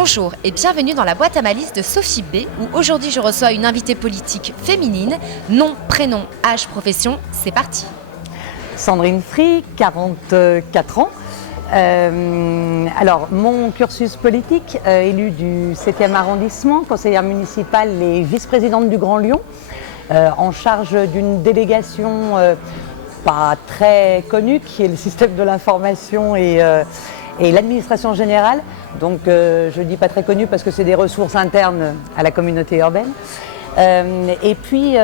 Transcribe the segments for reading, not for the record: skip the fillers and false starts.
Bonjour et bienvenue dans la boîte à malice de Sophie B, où aujourd'hui je reçois une invitée politique féminine. Nom, prénom, âge, profession, c'est parti. Sandrine Free, 44 ans. Alors, mon cursus politique, élue du 7e arrondissement, conseillère municipale et vice-présidente du Grand Lyon, en charge d'une délégation pas très connue, qui est le système de l'information et l'administration générale. Donc, je ne dis pas très connue parce que c'est des ressources internes à la communauté urbaine. Et puis,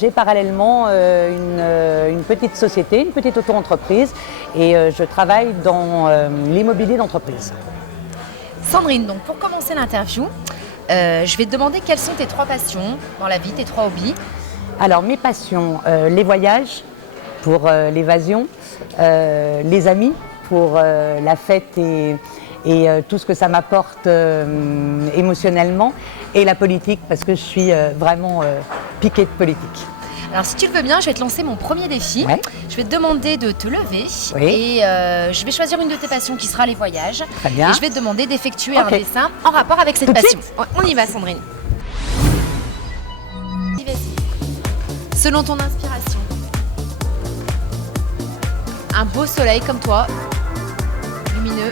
j'ai parallèlement une petite société, une petite auto-entreprise, et je travaille dans l'immobilier d'entreprise. Sandrine, donc pour commencer l'interview, je vais te demander quelles sont tes 3 passions dans la vie, tes 3 hobbies. Alors, mes passions, les voyages pour l'évasion, les amis pour la fête et tout ce que ça m'apporte émotionnellement, et la politique parce que je suis vraiment piquée de politique. Alors si tu le veux bien, je vais te lancer mon premier défi. Ouais. Je vais te demander de te lever Oui. et je vais choisir une de tes passions qui sera les voyages. Très bien. Et je vais te demander d'effectuer Ok. un dessin en rapport avec cette Tout de passion. suite On y va, Sandrine. Vas-y. Selon ton inspiration, un beau soleil comme toi, lumineux.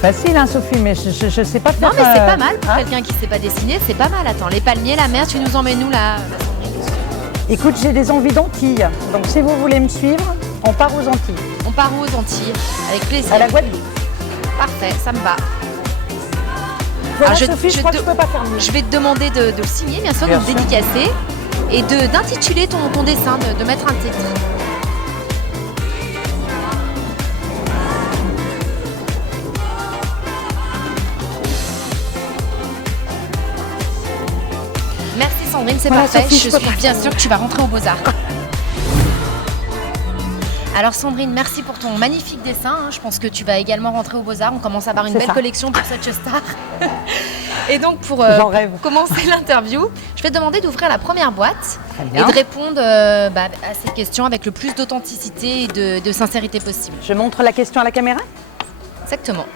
Facile, hein, Sophie, mais je ne sais pas faire. Non mais c'est pas mal pour hein. quelqu'un qui ne sait pas dessiner, c'est pas mal. Attends, les palmiers, la mer, tu nous emmènes où là Sandrine? Écoute, j'ai des envies d'Antilles, donc si vous voulez me suivre, on part aux Antilles, On part où aux Antilles? Avec plaisir. à la Guadeloupe. Parfait, ça me va. Voilà, Alors, Sophie, je crois que je peux pas faire mieux. Je vais te demander de le signer, bien sûr, de Bien le sûr. dédicacer et d'intituler ton dessin, de mettre un titre. Merci Sandrine, c'est Voilà, parfait. Sophie, Je je peux suis pas bien faire sûre que tu vas rentrer aux Beaux-Arts. Alors Sandrine, merci pour ton magnifique dessin. Je pense que tu vas également rentrer aux Beaux-Arts. On commence à avoir une C'est belle ça. collection pour cette star. Et donc pour J'en rêve. commencer l'interview, je vais te demander d'ouvrir la première boîte Très et bien. de répondre à cette question avec le plus d'authenticité et de sincérité possible. Je montre la question à la caméra. Exactement.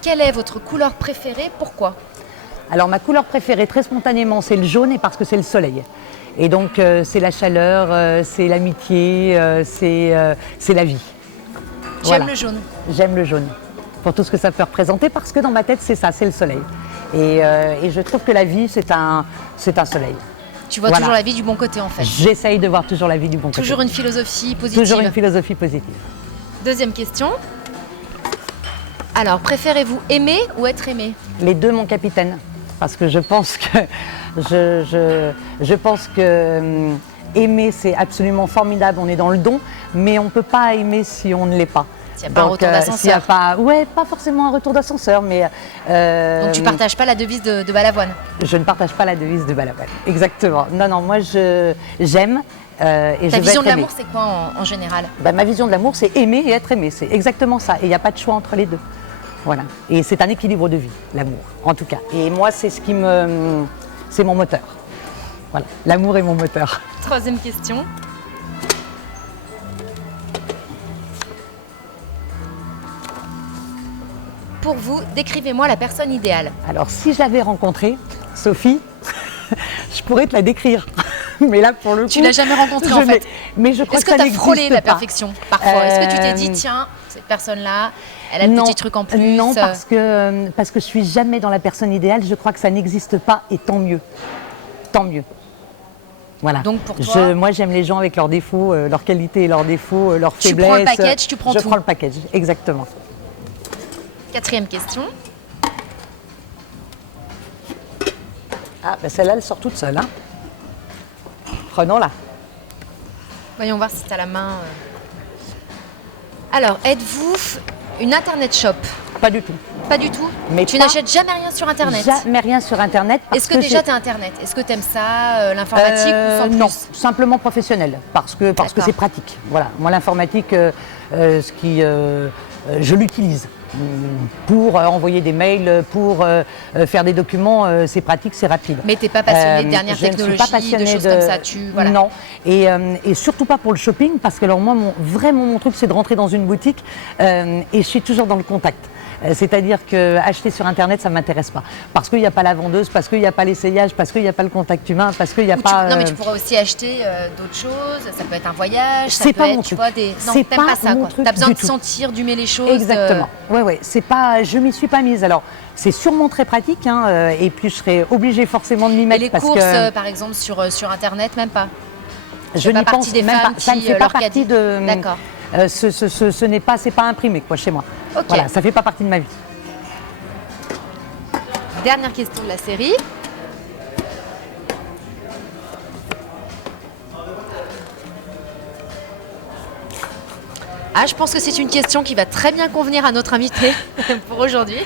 Quelle est votre couleur préférée? Pourquoi? Alors, ma couleur préférée, très spontanément, c'est le jaune, et parce que c'est le soleil. Et donc, c'est la chaleur, c'est l'amitié, c'est la vie. J'aime Voilà. le jaune. J'aime le jaune, pour tout ce que ça peut représenter, parce que dans ma tête, c'est ça, c'est le soleil. Et je trouve que la vie, c'est un soleil. Tu vois Voilà. toujours la vie du bon côté en fait. J'essaye de voir toujours la vie du bon côté. Toujours une philosophie positive. Toujours une philosophie positive. Deuxième question. Alors, préférez-vous aimer ou être aimé? Les deux, mon capitaine, parce que je pense que je pense que aimer, c'est absolument formidable. On est dans le don, mais on ne peut pas aimer si on ne l'est pas. S'il n'y a pas un retour s'il y a d'ascenseur. pas, ouais, pas forcément un retour d'ascenseur, mais Donc tu partages pas la devise de Balavoine. je ne partage pas la devise de Balavoine. Exactement. Non, non, moi j'aime. Et Ta je vais vision être de l'amour, aimée. c'est quoi en général? Bah, ma vision de l'amour, c'est aimer et être aimé. C'est exactement ça. Et il n'y a pas de choix entre les deux. Voilà. Et c'est un équilibre de vie, l'amour, en tout cas. Et moi, c'est c'est mon moteur. Voilà. L'amour est mon moteur. Troisième question. Pour vous, décrivez-moi la personne idéale. Alors, si je l'avais rencontrée, Sophie, je pourrais te la décrire. Mais là, pour le coup, Tu l'as jamais rencontrée, en je l'ai- fait. Mais je crois Est-ce que que ça tu as frôlé n'existe la pas. perfection parfois? Est-ce que tu t'es dit, Euh, tiens, cette personne-là, elle a le non, petit truc en plus? Non, parce que je suis jamais dans la personne idéale. Je crois que ça n'existe pas, et tant mieux. Tant mieux. Voilà. Donc pour toi- Moi, j'aime les gens avec leurs défauts, leurs qualités et leurs défauts, leurs Tu faiblesses. prends le package, tu prends Je tout. prends le package, exactement. Quatrième question. Ah, ben celle-là, elle sort toute seule. Hein. Prenons-la. Voyons voir si tu as la main. Alors, êtes-vous une Internet shop? Pas du tout. Pas du tout. Mais Tu pas- n'achètes jamais rien sur Internet? Jamais rien sur Internet. parce Est-ce que déjà c'est- tu as Internet? Est-ce que tu aimes ça, l'informatique ou sans plus? Non, simplement professionnel, parce que D'accord. c'est pratique. Voilà. Moi, l'informatique, ce je l'utilise pour envoyer des mails, pour faire des documents, c'est pratique, c'est rapide. Mais tu n'es pas passionnée de dernières je ne suis technologies, pas passionnée de choses comme ça voilà. Non, et surtout pas pour le shopping, parce que alors moi, vraiment mon truc, c'est de rentrer dans une boutique et je suis toujours dans le contact. C'est-à-dire qu'acheter sur Internet, ça ne m'intéresse pas. Parce qu'il n'y a pas la vendeuse, parce qu'il n'y a pas l'essayage, parce qu'il n'y a pas le contact humain, parce qu'il n'y a pas... Non, mais tu pourrais aussi acheter d'autres choses. Ça peut être un voyage, ça c'est peut pas être, mon tu truc. vois, des... Non, c'est t'aimes pas ça, mon quoi. truc T'as besoin du de tout. sentir, d'humer les choses. Exactement. Ouais, c'est pas... Je m'y suis pas mise. Alors, c'est sûrement très pratique, hein, et puis je serais obligée forcément de m'y mettre. Et les parce courses, que... par exemple, sur Internet, même pas. Je n'y pense même pas. Ça ne fait pas partie de... D'accord. Ce n'est pas... C'est pas imprimé, quoi, chez moi. Okay. Voilà, ça fait pas partie de ma vie. Dernière question de la série. Ah, je pense que c'est une question qui va très bien convenir à notre invité pour aujourd'hui.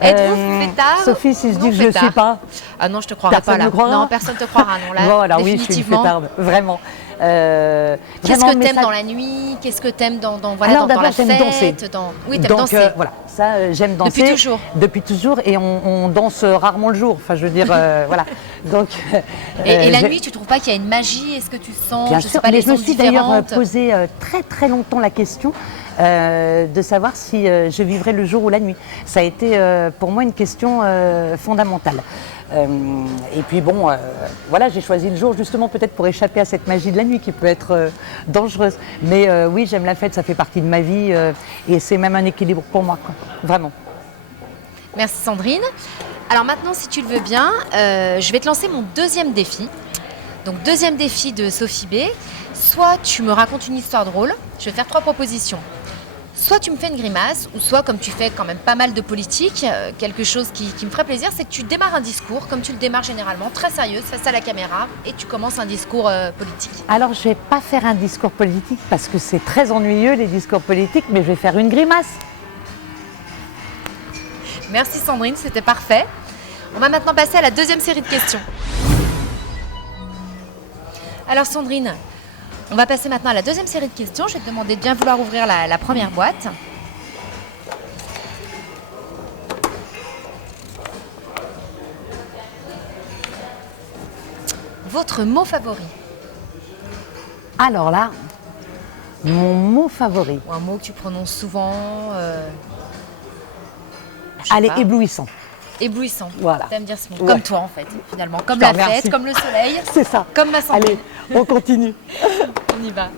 Êtes-vous fêtard? Sophie, si je dis que je ne suis pas... Ah non, je te croirai pas là. Non, personne ne te croira. Non, là, voilà, définitivement. Oui, je suis une fêtarde, vraiment. Qu'est-ce que t'aimes dans la nuit? Qu'est-ce que t'aimes dans la fête? Danser. Oui, t'aimes danser. Voilà, ça, j'aime danser. Depuis toujours. Depuis toujours, et on danse rarement le jour. Enfin, je veux dire, voilà. Donc. Et la nuit, tu trouves pas qu'il y a une magie? Est-ce que tu sens? Bien je sûr, sais pas, mais les je me suis d'ailleurs posé très très longtemps la question de savoir si je vivrais le jour ou la nuit. Ça a été pour moi une question fondamentale. Et puis bon, voilà, j'ai choisi le jour justement peut-être pour échapper à cette magie de la nuit qui peut être dangereuse. Mais oui, j'aime la fête, ça fait partie de ma vie et c'est même un équilibre pour moi, quoi. Vraiment. Merci Sandrine. Alors maintenant, si tu le veux bien, je vais te lancer mon deuxième défi. Donc deuxième défi de Sophie B. Soit tu me racontes une histoire drôle, je vais faire 3 propositions. Soit tu me fais une grimace, ou soit, comme tu fais quand même pas mal de politique, quelque chose qui me ferait plaisir, c'est que tu démarres un discours, comme tu le démarres généralement, très sérieuse, face à la caméra, et tu commences un discours politique. Alors, je ne vais pas faire un discours politique, parce que c'est très ennuyeux, les discours politiques, mais je vais faire une grimace. Merci Sandrine, c'était parfait. On va maintenant passer à la deuxième série de questions. Alors Sandrine, on va passer maintenant à la deuxième série de questions. Je vais te demander de bien vouloir ouvrir la première boîte. Votre mot favori? Alors là, mon mot favori. Ou un mot que tu prononces souvent. Allez, éblouissant. Éblouissant. Voilà. T'aimes dire ce mot. Ouais. Comme toi en fait, finalement. Comme la fête, comme le soleil. C'est ça. Comme ma santé. Allez, on continue. On y va.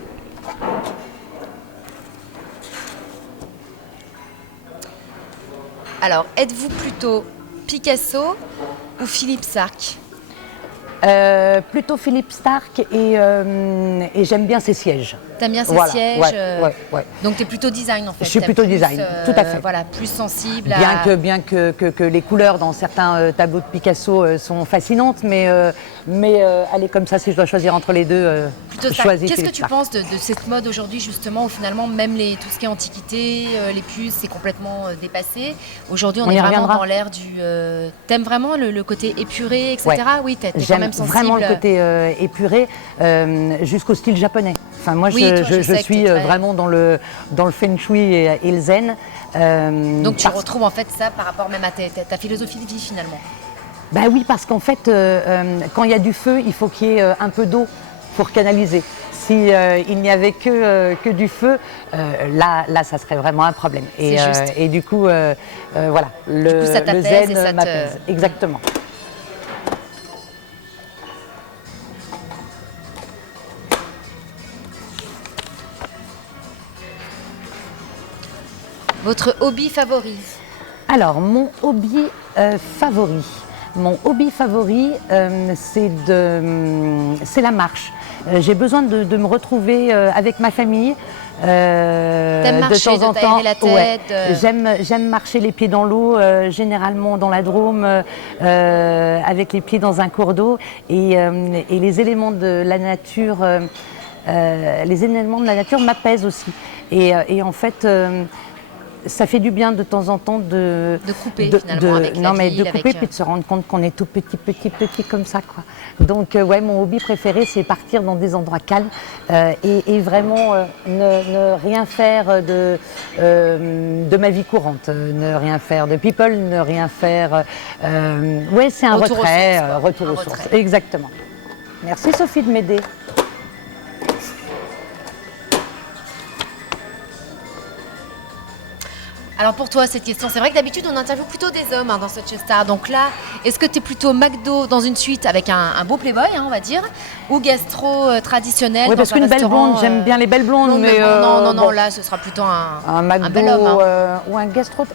Alors, êtes-vous plutôt Picasso ou Philippe Starck? Plutôt Philippe Starck et j'aime bien ses sièges. T'aimes bien ces sièges ouais. Donc tu es plutôt design en fait. Je suis plutôt design, tout à fait. Voilà, plus sensible bien que les couleurs dans certains tableaux de Picasso sont fascinantes, mais allez, comme ça, si je dois choisir entre les deux, plutôt je choisis Qu'est-ce que Philippe tu Starck. penses de cette mode aujourd'hui justement où finalement même tout ce qui est antiquité, les puces, c'est complètement dépassé. Aujourd'hui on est vraiment dans l'ère du... T'aimes vraiment le côté épuré, etc. Ouais. Oui, t'es quand même sensible. Vraiment le côté épuré jusqu'au style japonais. Enfin, moi, oui, je suis vraiment dans le feng shui et le zen. Donc tu retrouves en fait ça par rapport même à ta philosophie de vie finalement. Bah oui, parce qu'en fait, quand il y a du feu, il faut qu'il y ait un peu d'eau pour canaliser. Si il n'y avait que du feu, là, ça serait vraiment un problème. Et du coup, voilà, le zen m'apaise. Exactement. Votre hobby favori? Alors, mon hobby favori, c'est la marche. J'ai besoin de me retrouver avec ma famille. De temps en temps, la tête. J'aime marcher les pieds dans l'eau, généralement dans la Drôme, avec les pieds dans un cours d'eau. Et les éléments de la nature, m'apaisent aussi. Et en fait, ça fait du bien de temps en temps De couper finalement avec la mais ville, de couper puis de se rendre compte qu'on est tout petit comme ça, quoi. Donc ouais, mon hobby préféré, c'est partir dans des endroits calmes et vraiment ne rien faire de ma vie courante, ne rien faire de people, ne rien faire. Ouais, c'est un retrait, retour aux sources. Exactement. Merci Sophie de m'aider. Alors pour toi, cette question, c'est vrai que d'habitude on interviewe plutôt des hommes dans Such a Star. Donc là, est-ce que tu es plutôt McDo dans une suite avec un beau playboy, on va dire, ou gastro traditionnel? Oui, parce qu'une belle blonde, j'aime bien les belles blondes. Mais non, là ce sera plutôt un McDo, bel homme. Ou un gastro.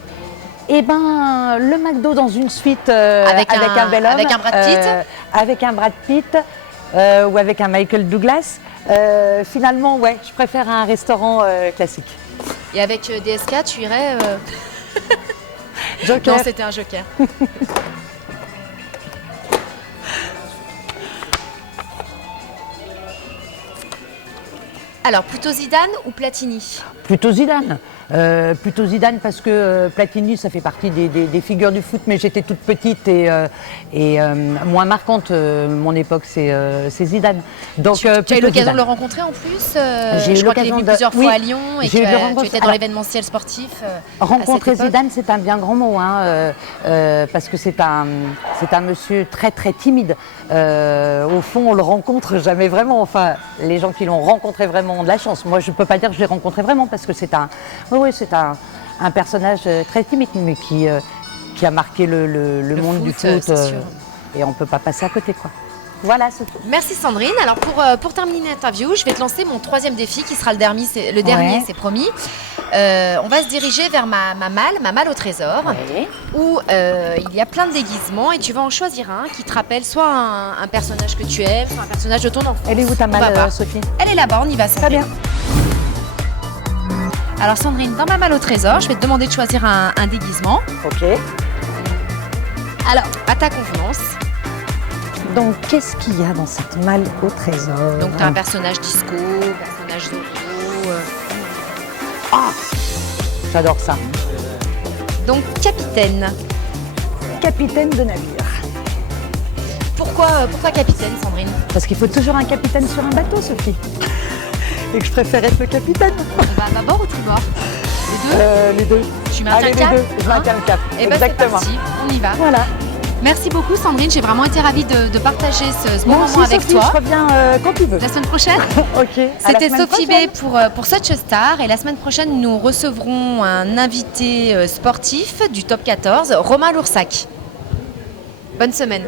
Eh ben, le McDo dans une suite avec un bel homme. Avec un Brad Pitt. Avec un Brad Pitt ou avec un Michael Douglas. Finalement, ouais, je préfère un restaurant classique. Et avec DSK, tu irais Joker. Non, c'était un joker. Alors, plutôt Zidane ou Platini? Plutôt Zidane. Plutôt Zidane parce que Platini, ça fait partie des figures du foot, mais j'étais toute petite et moins marquante. Mon époque, c'est Zidane. Donc, tu as eu l'occasion de le rencontrer en plus. Je crois qu'il est venu plusieurs fois à Lyon et tu étais dans l'événementiel sportif. Rencontrer Zidane, c'est un bien grand mot, parce que c'est un monsieur très très timide. Au fond, on le rencontre jamais vraiment. Enfin, les gens qui l'ont rencontré vraiment ont de la chance. Moi, je ne peux pas dire que je l'ai rencontré vraiment parce que c'est un personnage très timide, mais qui a marqué le monde du foot. Et on ne peut pas passer à côté, quoi. Voilà, c'est tout. Merci Sandrine. Alors pour terminer l'interview, je vais te lancer mon troisième défi qui sera le dernier, c'est promis. On va se diriger vers ma malle au trésor, où il y a plein de déguisements et tu vas en choisir un qui te rappelle soit un personnage que tu aimes, soit un personnage de ton enfance. Elle est où ta malle, Sophie? Elle est là-bas, on y va Sandrine. Très bien. Alors Sandrine, dans ma malle au trésor, je vais te demander de choisir un déguisement. Ok. Alors, à ta convenance. Donc, qu'est-ce qu'il y a dans cette malle au trésor? Donc, tu as un personnage disco, un personnage Zorro. Ah, j'adore ça. Donc, capitaine. Capitaine de navire. Pourquoi capitaine, Sandrine? Parce qu'il faut toujours un capitaine sur un bateau, Sophie. Et que je préfère être le capitaine. On va à bâbord ou tribord? Les deux? Les deux. Tu maintiens le cap? Les deux. Je maintiens le cap. Et ben c'est parti, on y va. Voilà. Merci beaucoup Sandrine, j'ai vraiment été ravie de partager ce moment avec Sophie, toi. Je reviens quand tu veux. La semaine prochaine? Ok. C'était Sophie B pour Such a Star et la semaine prochaine nous recevrons un invité sportif du top 14, Romain Loursac. Bonne semaine.